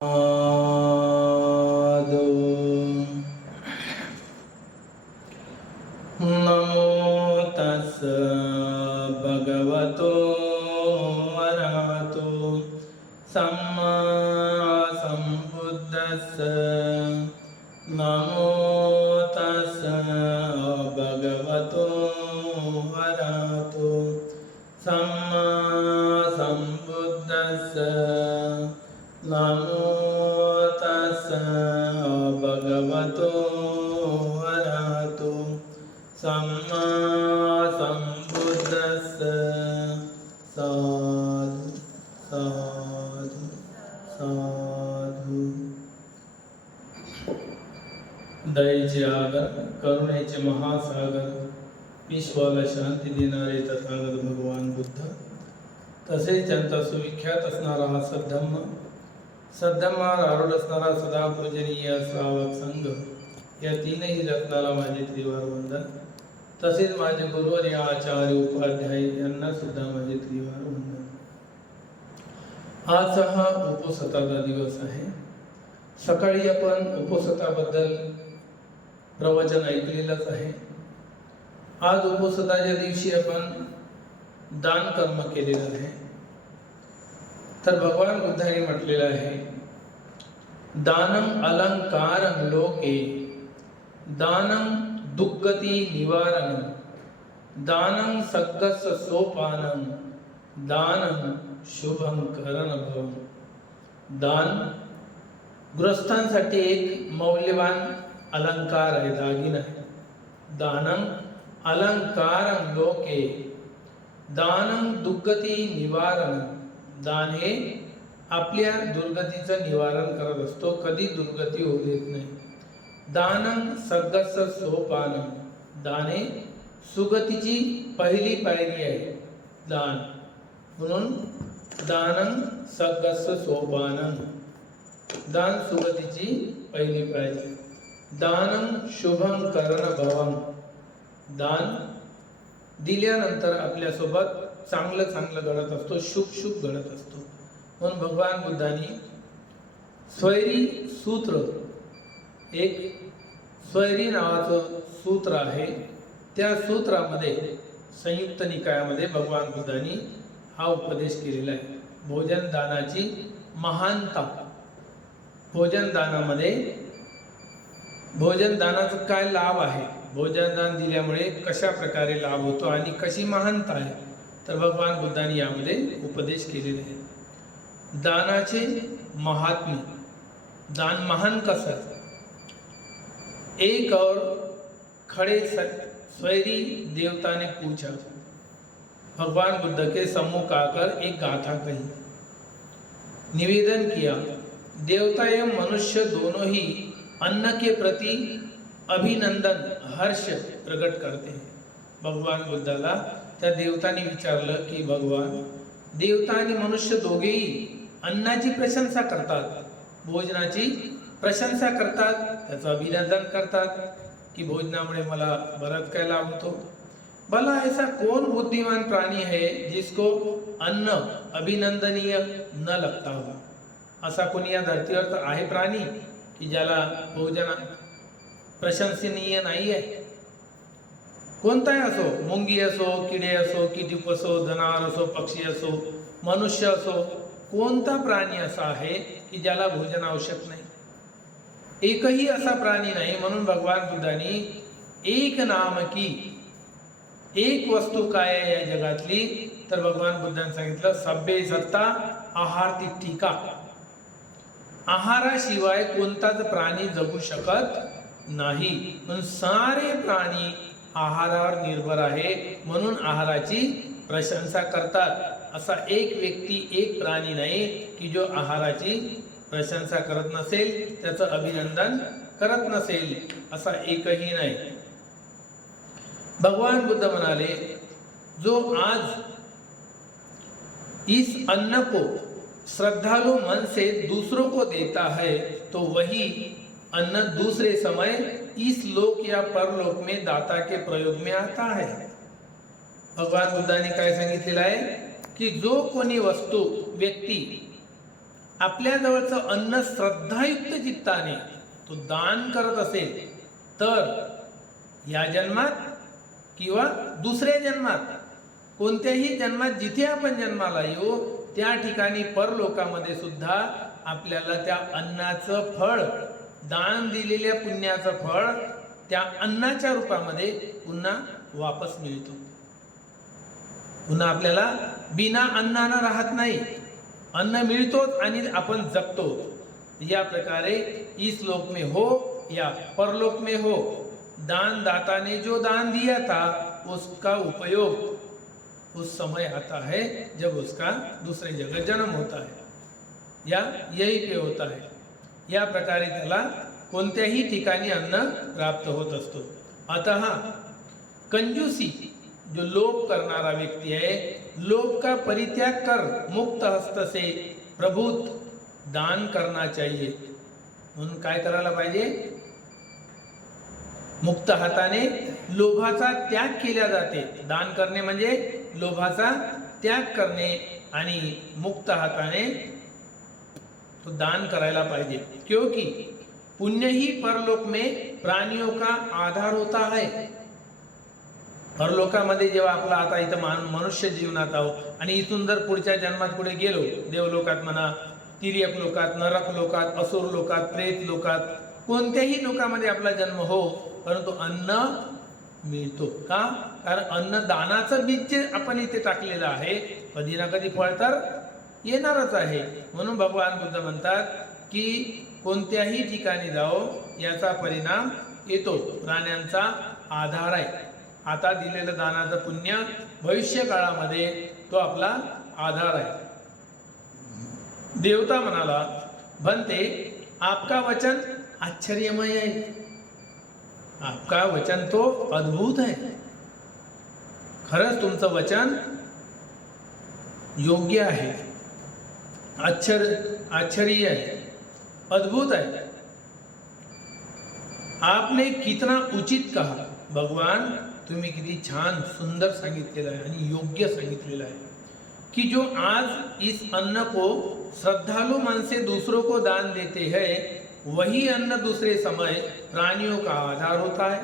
आदो नमो तस् भगवतो अरहतो सम्मा सम्बुद्धस्स नमो तस् भगवतो अरहतो सम्मा सम्बुद्धस्स नमो तस् भगवतो अरहतो सम्मा सम्बुद्धस्स। साधु साधु साधु। दयेचे आगर, करुणेचे महासागर, विश्वाला शांती देणारे तथागत भगवान बुद्ध, तसेच त्यांचा सुविख्यात असणारा हा सद्धम्मावर आरूढ असणारा सदा पूजनीय श्रावक संघ, या तीनही रत्नाला माझे त्रिवार वंदन. तसेच माझे गुरुवर या आचार्य उपाध्याय यांना सुद्धा माझे त्रिवार वंदन. आजचा हा उपोषताचा दिवस आहे. सकाळी आपण उपोषताबद्दल प्रवचन ऐकलेलंच आहे. आज उपोषताच्या दिवशी आपण दान कर्म केलेलं आहे. तर भगवान बुद्धाने म्हटलेलं आहे, दानम अलंकारं लोके, दानं दुःगती निवारणं, दानं सग्गस्य सोपानं, दानं शुभं करणं. दान गृहस्थांसाठी एक मौल्यवान अलंकार आहे, दागिना आहे. दानं अलंकारं लोके, दानं दुर्गती निवारण. दान हे आपल्या दुर्गतीचं निवारण करत असतो, कधी दुर्गती होऊ देत नाही. दानं सग्गस्य सोपानं, दान हे सुगतीची पहिली पायरी आहे. दान म्हणून दानं सग्गस्य सोपानं, दान सुगतीची पहिली पायरी. दानं शुभं करणं भवं, दान दिल्यानंतर आपल्यासोबत चांगलं चांगलं घडत असतो, शुभ शुभ घडत असतो. म्हणून भगवान बुद्धांनी स्वैरी सूत्र, एक स्वैरी नावाचं सूत्र आहे, त्या सूत्रामध्ये संयुक्त निकायामध्ये भगवान बुद्धांनी हा उपदेश केलेला आहे. भोजन दानाची महानता. भोजन दानामध्ये भोजन दानाचा काय लाभ आहे, भोजन दान दिल्यामुळे कशा प्रकारे लाभ होतो आणि कशी महानता आहे, तर भगवान बुद्धांनी यामध्ये उपदेश केलेले आहे. दानाचे महात्म्य, दान महान कसं है? एक और खड़े स्वैरी देवता ने पूछा, भगवान बुद्ध के सम्मुख आकर एक गाथा कही, निवेदन किया, देवता एवं मनुष्य दोनों ही अन्न के प्रति अभिनंदन हर्ष प्रकट करते हैं. भगवान बुद्धाला त्या देवताने विचारलं की भगवान, देवता आणि मनुष्य दोघेही अन्नाची प्रशंसा करतात, भोजनाची प्रशंसा करतात, त्याचं अभिनंदन करतात की भोजनामुळे मला बराच काय लाभ होतो. भला ऐसा कौन बुद्धिमान प्राणी है जिसको अन्न अभिनंदनीय न लगता हो? असा कोणी या धर्तीवर तर आहे प्राणी की ज्याला भोजन प्रशंसनीय नाही आहे? कोणताही असो, मुंगी असो, किडे असो, कीटक असो, जनावर असो, पक्षी असो, मनुष्य असो, कोणता प्राणी असा आहे की ज्याला भोजन आवश्यक नाही? एकही असा प्राणी नाही. म्हणून भगवान बुद्धांनी एक नाम की, एक वस्तू काय आहे या जगातली, तर भगवान बुद्धांनी सांगितलं, सभ्य सत्ता आहार तिठिका. आहाराशिवाय कोणताच प्राणी जगू शकत नाही. पण सारे प्राणी आहारावर निर्भर आहे, म्हणून आहाराची प्रशंसा करतात. असा एक व्यक्ती, एक प्राणी नाही की जो आहाराची प्रशंसा करत नसेल, त्याचं अभिनंदन करत नसेल, असा एकही नाही. भगवान बुद्ध म्हणाले, जो आज इस अन्न को श्रद्धालु मन से दूसरों को देता है, तो वही अन्न दूसरे समय इस लोक या परलोक में दाता के प्रयोग में आता है. भगवान बुद्धांनी काय सांगितलेलं आहे की जो कोणी वस्तू, व्यक्ती आपल्या जवळचं अन्न श्रद्धायुक्त चित्ताने तो दान करत असेल तर या जन्मात किंवा दुसऱ्या जन्मात, कोणत्याही जन्मात जिथे आपण जन्माला येऊ त्या ठिकाणी परलोकामध्ये सुद्धा आपल्याला त्या अन्नाचं फळ, दान दिलेल्या पुण्याचं फळ त्या अन्नाच्या रूपामध्ये पुन्हा वापस मिळतो. पुन्हा आपल्याला बिना अन्नानं राहत नाही, अन्न मिळतोच आणि आपण जगतो. या प्रकारे इस लोक में हो या परलोक में हो, दान दाता ने जो दान दिया था उसका उपयोग उस समय आता है जब उसका दूसरे जगह जन्म होता है या यही पे होता है. या प्रकारे त्याला कोणत्याही ठिकाणी अन्न प्राप्त होत असतो. अतः कंजूसी, जो लोभ करणारा व्यक्ती है, लोभ का परित्याग कर मुक्त हस्त से प्रभुत दान करना चाहिए. म्हणून काय करायला पाहिजे? मुक्त हाताने लोभाचा त्याग केला जाते. दान करणे म्हणजे लोभाचा त्याग करणे आणि मुक्त हाताने तो दान करायला पाहिजे. क्योंकि पुण्य ही परलोक में प्राणियों का आधार होता है. परलोकामध्ये जेव्हा आपला आता इथं मनुष्य जीवनात आहोत आणि इथून जर पुढच्या जन्मात पुढे गेलो, देवलोकात म्हणा, तिर्यक लोकात, नरक लोकात, असुर लोकात, प्रेत लोकात, कोणत्याही लोकामध्ये आपला जन्म हो, परंतु अन्न मिळतो. का? कारण अन्न दानाचं बीज जे आपण इथे टाकलेलं आहे, कधी ना कधी फळ तर येणारच आहे. म्हणून भगवान बुद्ध म्हणतात की कोणत्याही ठिकाणी जाओ याचा परिणाम येतो. प्राण्यांचा आधार आहे. आता दिलेलं दानाचं पुण्य भविष्य काळामध्ये तो आपला आधार आहे. देवता म्हणाला, बनते आपका वचन आश्चर्यमय है. आपका वचन तो अद्भुत है. खरंच तुमचं वचन योग्य आहे, आश्चर्य है, अद्भुत है. आपने कितना उचित कहा. भगवान तुम्ही किती छान सुंदर सांगितलेलं आहे आणि योग्य सांगितलेलं आहे कि जो आज इस अन्न को श्रद्धालु मन से दूसरों को दान देते हैं, वही अन्न दूसरे समय प्राणियों का आधार होता है.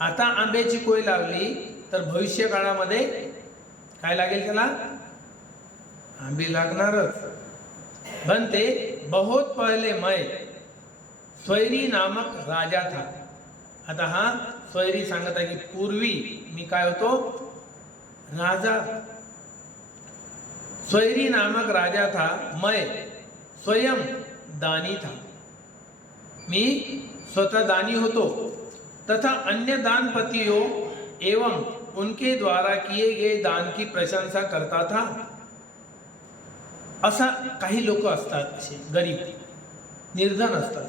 आता आंब्याची कोय लावली तर भविष्य काळामध्ये काय लागेल त्याला? आंबे लागणारच. बनते बहुत पहले मैं स्वैरी नामक राजा था. आता हा स्वैरी सांगत आहे की पूर्वी मी काय होतो? राजा. स्वैरी नामक राजा था. मैं स्वयं दानी था. मी स्वतः दानी होतो. तथा अन्य दानपतियों एवं उनके द्वारा किए गए दान की प्रशंसा करता था. असा काही लोक असतात, असे गरीब निर्धन असतात,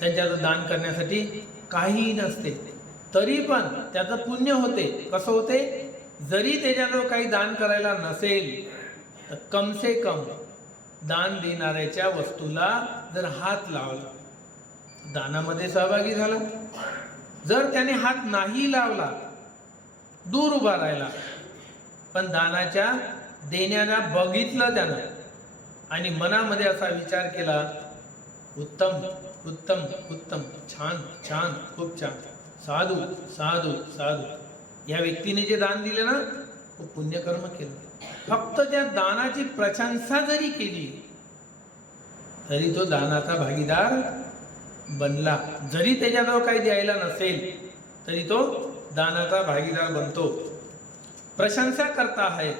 त्यांच्याजवळ दान करण्यासाठी काही नसते, तरी पण त्याचं पुण्य होते. कसं होते? जरी त्याच्याजवळ काही दान करायला नसेल तर कम से कम दान देणाऱ्याच्या वस्तूला जर हात लावला, दानामध्ये सहभागी झाला. जर त्याने हात नाही लावला, दूर उभा राहिला, पण दानाच्या देण्याला बघितलं त्यानं आणि मनामध्ये असा विचार केला, उत्तम उत्तम उत्तम, छान छान, खूप छान, साधू साधू साधू, या व्यक्तीने जे दान दिले ना, तो पुण्यकर्म केलं. फक्त त्या दानाची प्रशंसा जरी केली तरी तो दानाचा भागीदार बनला. जरी त्याच्याजवळ काही द्यायला नसेल तरी तो दानाचा भागीदार बनतो. प्रशंसा करता है.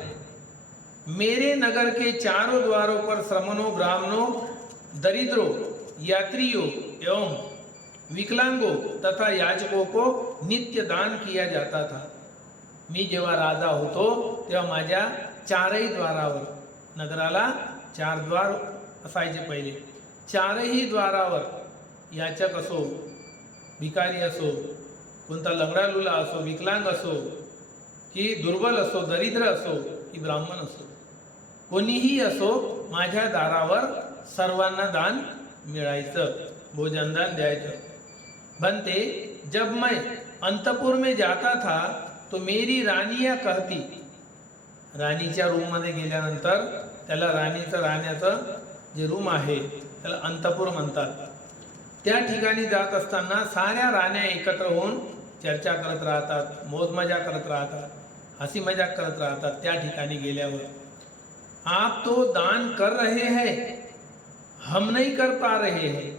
मेरे नगर के चारों द्वारों पर श्रमणों, ब्राह्मणों, दरिद्रों, यात्रियों एवं विकलांगों तथा याचकों को नित्य दान किया जाता था. मी जेव्हा राजा होतो तेव्हा माझ्या चारही द्वारावर, नगराला 4 द्वार असायचे पहिले, 4ही द्वारावर याचक असो, भिकारी असो, कोणता लंगडालुला असो, विकलांग असो की दुर्बल असो, दरिद्र असो की ब्राह्मण असो, कोणीही असो, माझ्या दारावर सर्वांना दान मिळायचं, भोजनदान द्यायचं. बनते जब मैं अंतपुर में जाता था तो मेरी रानिया कहती. राणीच्या रूम मध्ये गेल्यानंतर त्याला राणीचं राहण्याचं जे रूम आहे त्याला अंतपुर म्हणतात. त्या ठिकाणी जात असताना साऱ्या राण्या एकत्र होऊन चर्चा करत राहतात, मौजमजा करत राहतात, हसी मजाक करत राहतात. त्या ठिकाणी गेल्यावर आप तो दान कर रहे हैं, हम नहीं कर पा रहे हैं.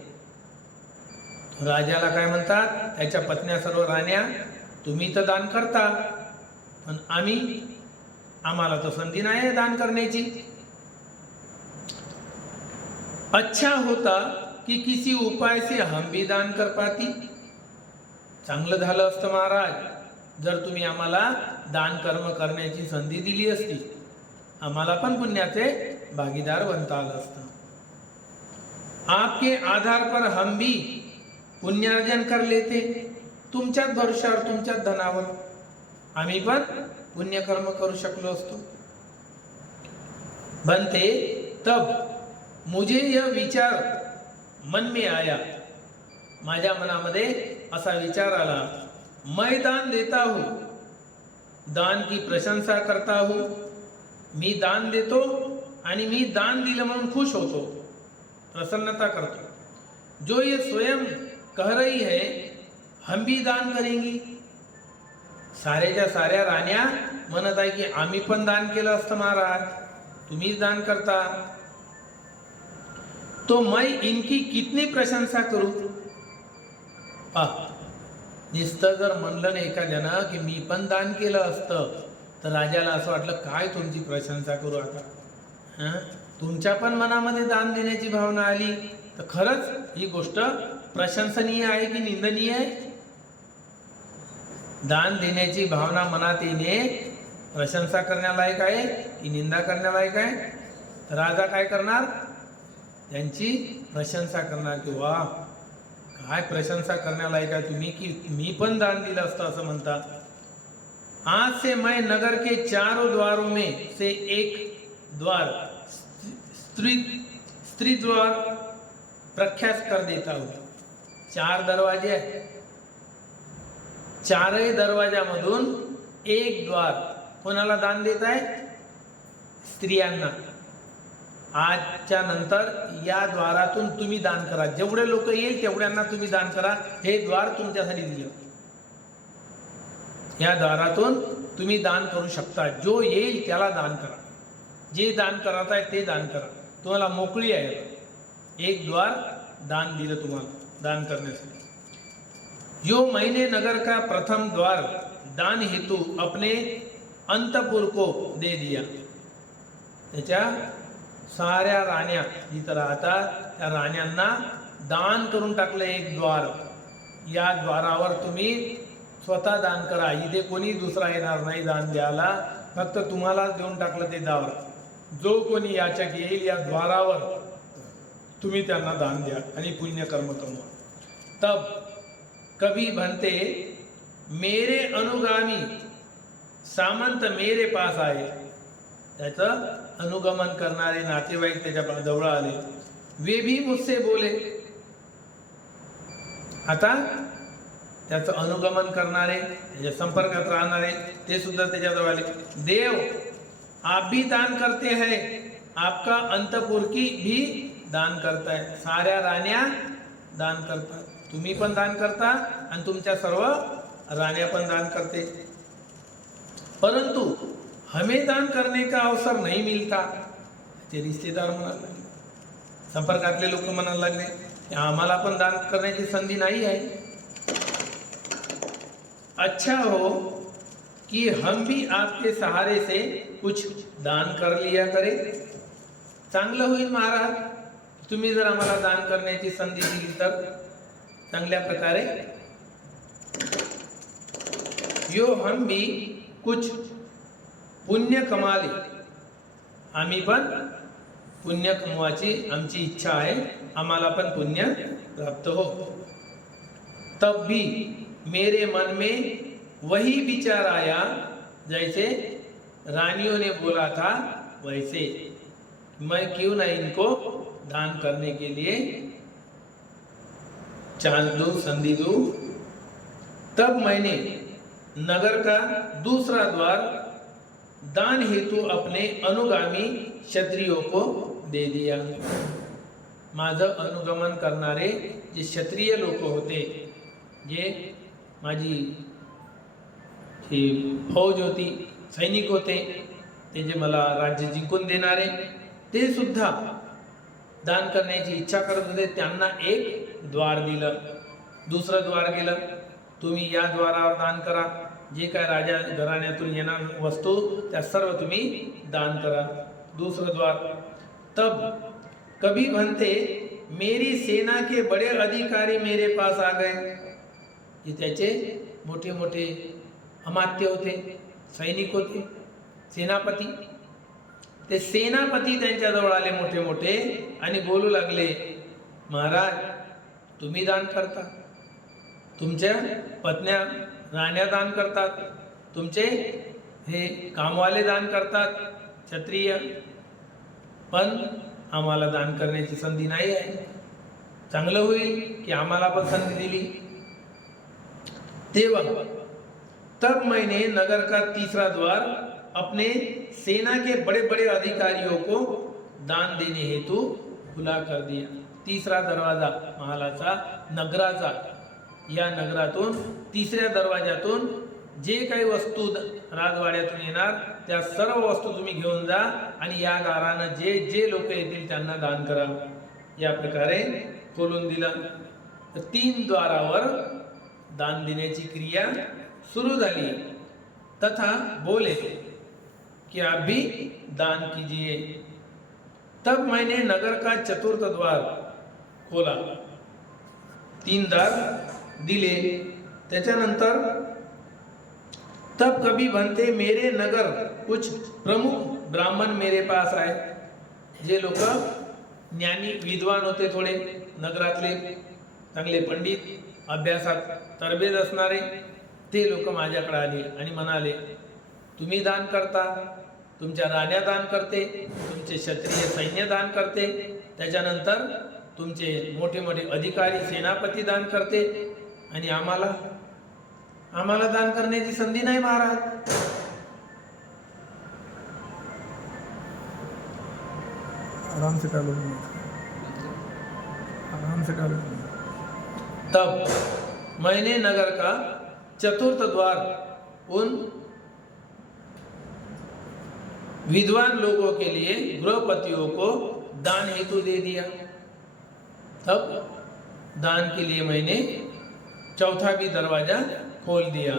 राजाला काय म्हणतात, त्याच्या पत्न्या सर्व राण्या, तुम्ही तर दान करता पण आम्हाला तर संधी नाही दान करण्याची. अच्छा होता कि किसी उपाय से हम भी दान कर पाती. चांगलं झालं असतं महाराज जर तुम्ही आम्हाला दान कर्म करण्याची संधी दिली असती, आम्हाला पण पुण्याचे भागीदार बनता आलं असतं. आपके आधार पर हम भी पुण्यार्जन कर लेते. तुमच्याच भरोशावर, तुमच्याच धनावर आम्ही पण पुण्यकर्म करू शकलो असतो. बनते तब मुझे यह विचार मन में आया. माझ्या मनामध्ये असा विचार आला, मैं दान देता हूँ, दान की प्रशंसा करता हूँ. मी दान देतो आणि मी दान दिलं म्हणून खुश होतो, प्रसन्नता करतो. जो ये स्वयं कह रही है हम भी दान करेंगी. साऱ्याच्या साऱ्या राण्या म्हणत आहे की आम्ही पण दान केलं असतं महाराज, तुम्हीच दान करता. तो मैं इनकी कितनी प्रशंसा करू. नुसतं जर म्हणलं नाही एखाद्यानं की मी पण दान केलं असतं तर राजाला असं वाटलं काय तुमची प्रशंसा करू आता. तुमच्या पण मनामध्ये दान देण्याची भावना आली तर खरंच ही गोष्ट प्रशंसनीय आहे की निंदनीय आहे. दान देण्याची भावना मनात येणे प्रशंसा करण्यालायक आहे की निंदा करण्यालायक आहे. राजा काय करणार, त्यांची प्रशंसा करणार की वा काय प्रशंसा करण्यालायक आहे तुम्ही की मी पण दान दिलं असतं असं म्हणता. आज से मैं नगर के चारों द्वारों में से एक द्वार स्त्री द्वार प्रख्यात कर देता हूं. 4 दरवाजे आहेत, 4ही दरवाजामधून एक द्वार कोणाला दान देत आहे, स्त्रियांना. आजच्या नंतर या द्वारातून तुम्ही दान करा, जेवढे लोक येईल तेवढ्यांना तुम्ही दान करा, हे द्वार तुमच्यासाठी दिलं. या द्वारातून तुम्ही दान करू शकता, जो येईल त्याला दान करा, जे दान करत आहे ते दान करा, तुम्हाला मोकळी आहे. एक द्वार दान दिलं तुम्हाला दान करण्यासाठी. जो मैंने नगर का प्रथम द्वार दान हेतु अपने अंतपुर को दे दिया. त्याच्या साऱ्या राण्या जिथं राहतात त्या राण्यांना दान करून टाकलं एक द्वार. या द्वारावर तुम्ही स्वतः दान करा, इथे कोणी दुसरा येणार नाही दान द्यायला, फक्त तुम्हालाच देऊन टाकलं ते द्वार. जो कोणी याचक येईल या द्वारावर तुम्ही त्यांना दान द्या आणि पुण्यकर्म कमवा. तब कभी बनते मेरे अनुगामी सामंत मेरे पास आए. त्याचं अनुगमन करणारे नातेवाईक त्याच्या जवळ आले. वे भी मुझसे बोले. आता त्याचं अनुगमन करणारे त्याच्या संपर्कात राहणारे ते सुद्धा त्याच्याजवळ आले. देव आप भी दान करते हैं, आपका अंतपुर की भी दान करता है. साऱ्या राण्या दान करतात, तुम्ही पण दान करता आणि तुमच्या सर्व राण्या पण दान करते. परंतु हमें दान करने का अवसर नहीं मिलता. ते रिश्तेदार म्हणायला लागले, संपर्कातले लोक म्हणायला लागले की आम्हाला पण दान करण्याची संधी नाही आहे. अच्छा हो कि हम भी आपके सहारे से कुछ दान कर लिया करे. चांगलं होईल महाराज तुम्ही जर आम्हाला दान करण्याची संधी दिली तर चांगल्या प्रकारे. यो हम भी कुछ पुण्य कमाले. आम्ही पण पुण्य कमवायची आमची इच्छा आहे, आम्हाला पण पुण्य प्राप्त हो. तब भी मेरे मन में वही विचार आया जैसे रानियों ने बोला था वैसे, मैं क्यों ना इनको दान करने के लिए चांस दूं, संधि दूं. तब मैंने नगर का दूसरा द्वार दान हेतु अपने अनुगामी क्षत्रियों को दे दिया. माझं अनुगमन करणारे जे क्षत्रिय लोक होते, जे माझी ही फौज होती, सैनिक होते, ते जे मला राज्य जिंकून देणारे, ते सुद्धा दान करण्याची इच्छा करत होते. त्यांना एक द्वार दिलं. दुसरं द्वार गेलं, तुम्ही या द्वारावर दान करा. जे काय राजा घराण्यातून येणार वस्तू त्या सर्व तुम्ही दान करा. दूसरा द्वार, तब कभी बनते मेरी सेना के बड़े अधिकारी मेरे पास आ गए. जे त्याचे मोठे मोठे अमात्य होते, सैनिक होते, सेनापती, ते सेनापती त्यांच्याजवळ आले मोठे मोठे आणि बोलू लागले, महाराज तुम्ही दान करता, तुमच्या पत्न्या राण्या दान करतात, तुमचे हे कामवाले दान करतात क्षत्रिय, पण आम्हाला दान करण्याची संधी नाही आहे. चांगलं होईल की आम्हाला पण संधी दिली. तेव्हा तब मैंने नगर का तीसरा द्वार अपने सेना के बड़े बड़े अधिकारियों को दान देने हेतु खुला कर दिया. तीसरा दरवाजा महालाचा नगराचा, या नगरातून तिसऱ्या दरवाजातून जे काही वस्तू राजवाड्यातून येणार त्या सर्व वस्तू तुम्ही घेऊन जा आणि या दारानं जे जे लोक येतील त्यांना दान करा. या प्रकारे खोलून दिलं. तर 3 द्वारावर दान देण्याची क्रिया सुरू झाली. तथा बोले कि आप भी दान कीजिए. तब मैंने नगर का चतुर्थ द्वार खोला. 3 दार दिले. त्याच्यानंतर तब कभी बनते मेरे नगर कुछ प्रमुख ब्राह्मण मेरे पास आए. जे लोक ज्ञानी विद्वान होते, थोडे नगरातले चांगले पंडित, अभ्यासात तरबेज असणारे, ते लोक माझ्याकडे आले आणि म्हणाले, तुम्ही दान करता, तुमच्या राण्या दान करते, तुमचे क्षत्रिय सैन्य दान करते, त्याच्यानंतर तुमचे मोठे मोठे अधिकारी सेनापती दान करते, आणि आम्हाला दान करण्याची संधी नाही महाराज. आराम से डालो, आराम से डालो. तब मैंने नगर का चतुर्थ द्वार उन विद्वान लोगों के लिए, गृहपतियों को दान हेतु दे दिया. तब दान के लिए मैंने चौथा भी दरवाजा खोल दिया.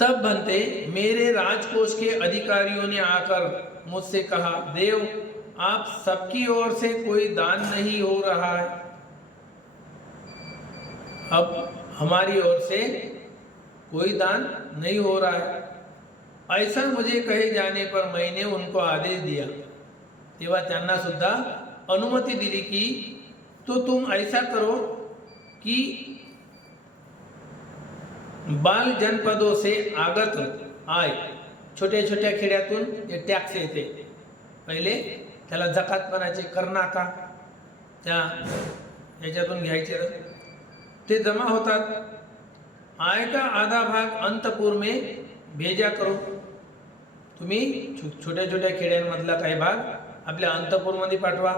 तब बनते मेरे राजकोष के अधिकारियों ने आकर मुझसे कहा, देव आप सबकी ओर से कोई दान नहीं हो रहा है. अब हमारी ओर से कोई दान नहीं हो रहा है. ऐसा मुझे कहे जाने पर मैंने उनको आदेश दिया. तेव्हा त्यांना सुद्धा अनुमति दिली की तो तुम ऐसा करो कि बाल जनपदों से आगत आय, छोट्या छोट्या खेड्यातून जे टॅक्स येते, पहिले त्याला जकातपणाचे कर नाका त्या याच्यातून घ्यायचे, ते जमा होतात. आय का आधा भाग अंतपुर में भेजा करो. तुम्ही छोट्या छोट्या खेड्यांमधला काही भाग आपल्या अंतपुरमध्ये पाठवा.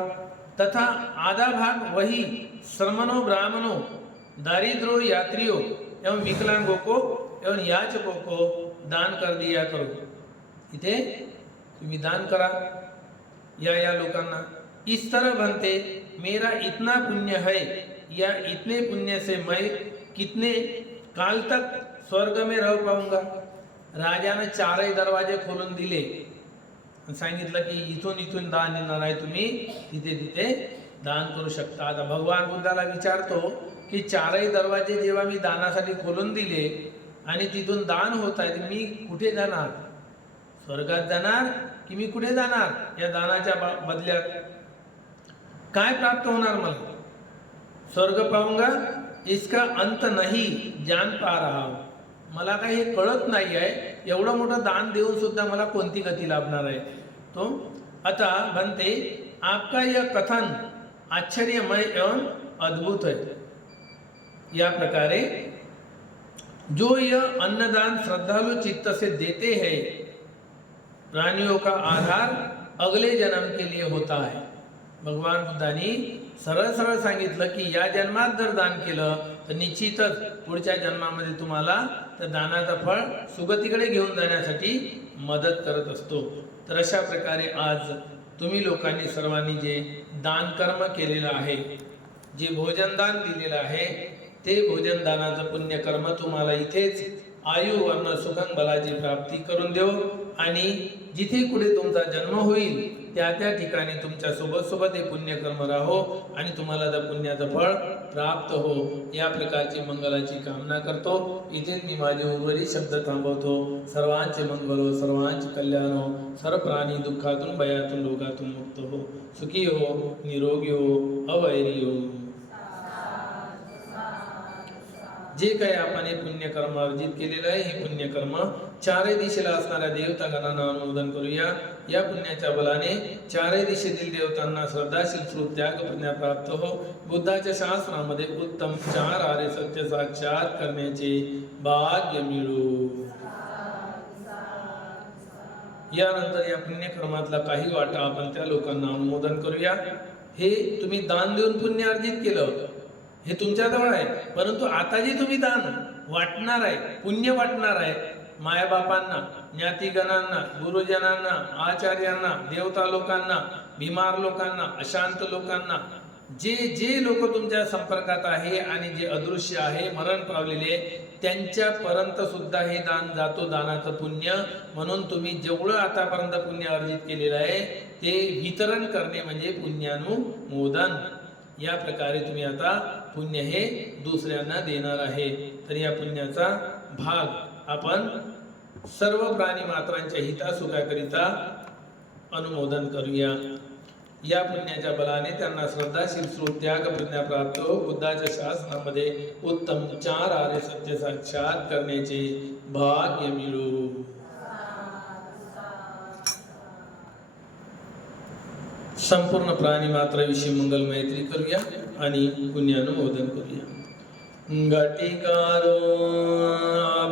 तथा आधा भाग वही श्रमणों ब्राह्मणों दारिद्रों यात्रियों एवं विकलांगों को एवं याचकों को दान कर दिया करो. इथे तुम्ही दान करा या लोकांना. इस तरह बनते मेरा इतना पुण्य है, या इतने पुण्य से मैं कितने काल तक स्वर्ग में रह पाऊंगा. राजाने 4 दरवाजे खोलून दिले, सांगितलं की इथून इथून दान येणार आहे, तुम्ही तिथे तिथे दान करू शकता. आता भगवान बुद्धाला विचारतो की 4 दरवाजे जेव्हा मी दानासाठी खोलून दिले आणि तिथून दान होत आहे, मी कुठे जाणार? स्वर्गात जाणार की मी कुठे जाणार? या दानाच्या बदल्यात काय प्राप्त होणार मला? स्वर्ग पाऊंगा इसका अंत नहीं जान पा रहा हूं. मला काही हे कळत नाही आहे, एवढं मोठं दान देऊन सुद्धा मला कोणती गती लाभणार आहे. तो आता बनते आपका यह कथन आश्चर्यमय एवं अद्भुत है. या प्रकारे जो यह अन्नदान श्रद्धालु चित्त से देते हैं, प्राणियों का आधार अगले जन्म के लिए होता है. भगवान बुद्धांनी सरळ सरळ सांगितलं की या जन्मात जर दान केलं तर निश्चितच पुढच्या जन्मामध्ये तुम्हाला त्या दानाचं फळ सुगतीकडे घेऊन जाण्यासाठी मदत करत असतो. तर अशा प्रकारे आज तुम्ही लोकांनी सर्वांनी जे दान कर्म केलेलं आहे, जे भोजनदान दिलेलं आहे, ते भोजनदानाचं पुण्यकर्म तुम्हाला इथेच आयु वर्ण सुखं बलाची प्राप्ती करून देव आणि जिथे कुठे तुमचा जन्म होईल त्या त्या ठिकाणी तुमच्या सोबत सोबत हे पुण्यकर्म राहो आणि तुम्हाला त्या पुण्याचं फळ प्राप्त हो, या प्रकारची मंगलाची कामना करतो. इथे मी माझे उर्वरित शब्द थांबवतो. सर्वांचे मंगल हो, सर्वांचे कल्याण हो, सर्व प्राणी दुःखातून भयातून रोगातून मुक्त हो, सुखी हो, निरोगी हो, अवैरी हो. जे काही आपण हे पुण्यकर्म अर्जित केलेलं आहे, हे पुण्यकर्म चारही दिशेला असणाऱ्या देवतागणांना अनुमोदन करूया. या पुण्याच्या बलाने चारही दिशेतील देवतांना श्रद्धाशील श्रुत त्याग पुण्य प्राप्त हो. बुद्धाच्या शास्त्रामध्ये उत्तम 4 आर्य सत्य साक्षात करण्याचे भाग्य मिळो. यानंतर या पुण्यकर्मातला काही वाटा आपण त्या लोकांना अनुमोदन करूया. हे तुम्ही दान देऊन पुण्य अर्जित केलं, हे तुमच्याजवळ आहे, परंतु आता जे तुम्ही दान वाटणार आहे, पुण्य वाटणार आहे, मायाबापांना, ज्ञातिगणांना, गुरुजनांना, आचार्यांना, देवता लोकांना, बिमार लोकांना, अशांत लोकांना, जे जे लोक तुमच्या संपर्कात आहे आणि जे अदृश्य आहे, मरण पावलेले, त्यांच्यापर्यंत सुद्धा हे दान जातो, दानाचं पुण्य. म्हणून तुम्ही जेवढं आतापर्यंत पुण्य अर्जित केलेलं आहे ते वितरण करणे म्हणजे पुण्यानुमोदन. या प्रकारे तुम्ही आता पुण्य हे दुसऱ्यांना देणार आहे. तर या पुण्याचा भाग आपण सर्व प्राणी मात्रांच्या हितासुखाकरिता अनुमोदन करूया. या पुण्याच्या बलाने त्यांना श्रद्धाशील श्रुत त्याग प्रज्ञा प्राप्त हो. बुद्धाच्या शास्त्रामध्ये उत्तम 4 आर्य सत्य साक्षात करण्याचे भाग्य मिळो. संपूर्ण प्राणी मात्राविषयी मंगल मैत्री करूया आणि पुण्यानुमोदन करूया. घटिकारो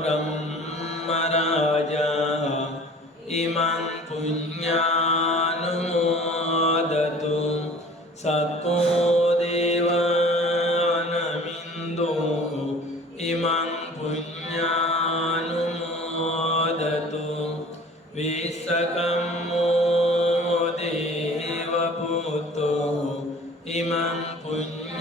ब्रह्मराजा इमं पुण्यानुमोदतु सत्तो देवानमिन्दो इमं पुण्यानुमोदतु विश्वकर्मो देवपुतो इमं पुण्यानुमोदतु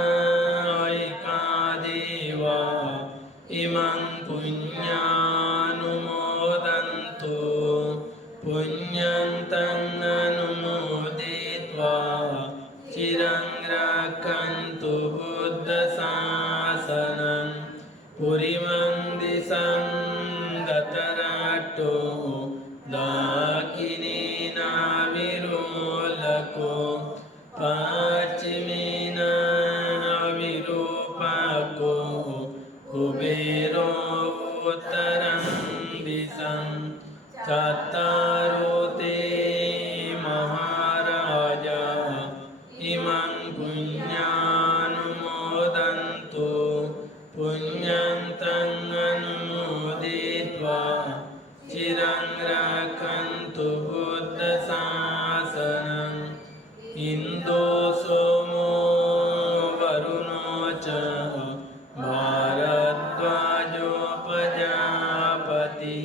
तावतिंसकायिका देवा इमं पुण्यानुमोदन्तु पुण्यन्तं अनुमोदित्वा चिरं रक्षन्तु बुद्धशासनं पुरीमं दिशं गतराट्टो दाकिनीनाविरोलको पश्चिमेनाविरूपको कुबेरो उत्तरं दिशं चत्वारो ते महाराजा इमं पुण्यानुमोदन्तु पुण्यन्तं अनुमोदित्वा चिरं रक्षन्तु बुद्धशासनं इन्दो सोमो वरुणो च भारद्वाजो प्रजापति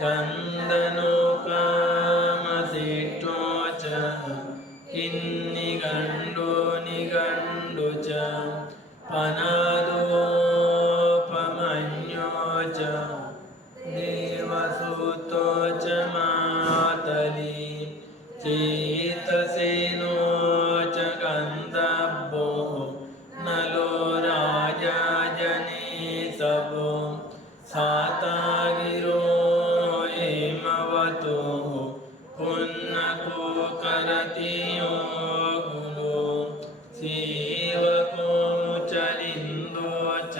चन्दनो कामशिष्टो च किन्निगण्डो निगण्डो च पनादोपमन्यो च देवसूतो च मातली चेतसेनो च गन्धर्वो नलो राजा जनेशवो सातागिरो हेमवतो पुन्नको करतियो गुरो सेवको मुचलिन्दो च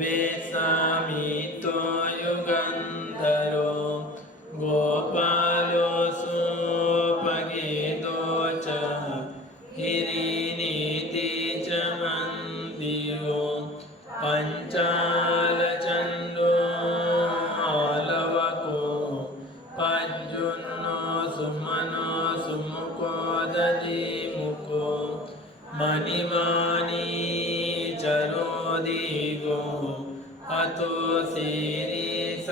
वेशामितो युगन्धरो गोपालो सोपगेदो च हिरिनीति च मन्दिरो पञ्चालचण्डो आलवक अर्जुनो सुमनो सुमुखो दधिमुखो मणिमानी चरो दीगो अतो सीरीसकोऽसः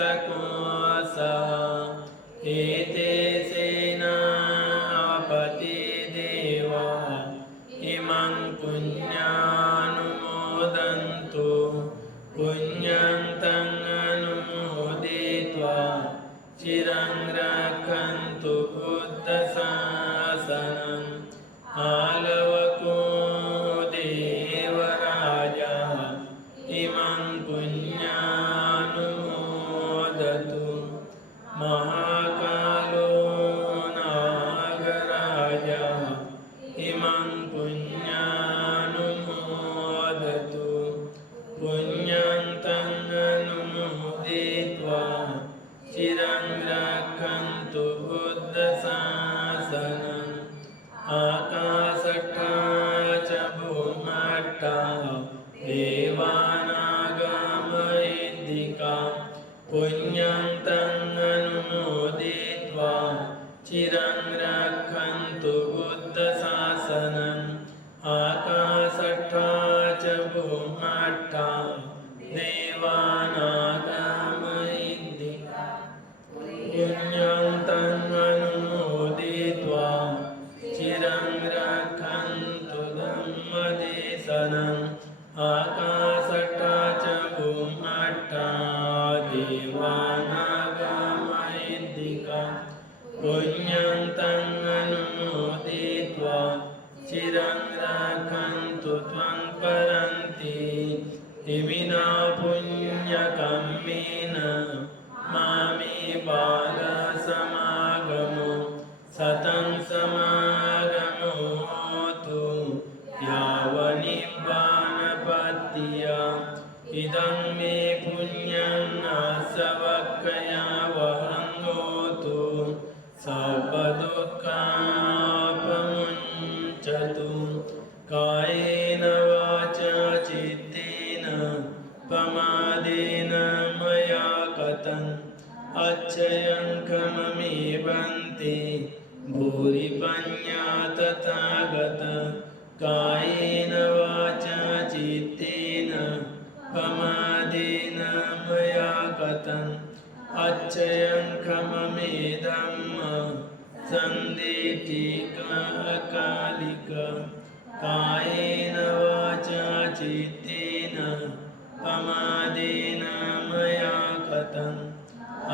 एते सेनापति देवा इमं पुण्यानुमोदन्तु पुण्यं तं अनुमोदित्वा चिरं रक्षन्तु बुद्धशासनम् आलवको देवराजा इमं पुण्यानुमोदतु महाकालो नागराजा इमं पुण्यानुमोदतु पुण्यं तं अनुमोदित्वा चिरं रक्षन्तु बुद्धशासनम् आकाशट्टा च भूमट्टा देवानागमयिद्दिका पुण्यं तं अनुमोदित्वा चिरं रक्षन्तु बुद्धशासनम् आकाशट्टा च भूमट्टा देवानागमयिद्दिका पुण्यं तं अनुमोदित्वा चिरं रक्षन्तु धम्मदेशनम् आकाशट्टा च भूमट्टा देवानागमयिद्दिका पुण्यं तं अनुमोदित्वा चिरं रक्षन्तु त्वं परन्ति इमिना पुण्यकम्मेन मामे बालसमागमो सतं समागमो होतु यावनिब्बानपत्तिया इदं मे पुण्यं नाशवक्कया वहं होतु सर्वदुःखापमुञ्चतु कायेन वाचा चित्तेन प्रमादेन मया कथम् अच्छयं खममेवन्ते भूरिपन्या तथागत कायेन वाचा चित्तेन प्रमादेन मया कथम् अच्छयं खममेधम्म सन्देटिकाकालिक कायेन वाचा चित्तेन प्रमादेन मया कथम्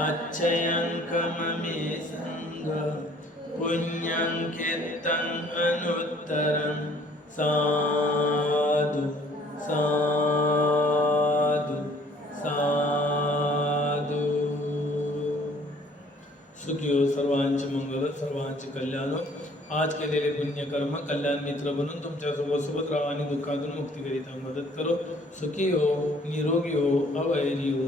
अच्छयं खममे संग पुण्यं कीर्तं अनुत्तरं साधु साधु साधु सुखी हो सर्वांचे मंगल सर्वांचे कल्याण हो. आज केलेले पुण्यकर्म कल्याण मित्र बनून तुमच्या सोबत राहा आणि दुःखातून मुक्ती करिता मदत करो. सुखी हो, निरोगी हो, अवैरी हो.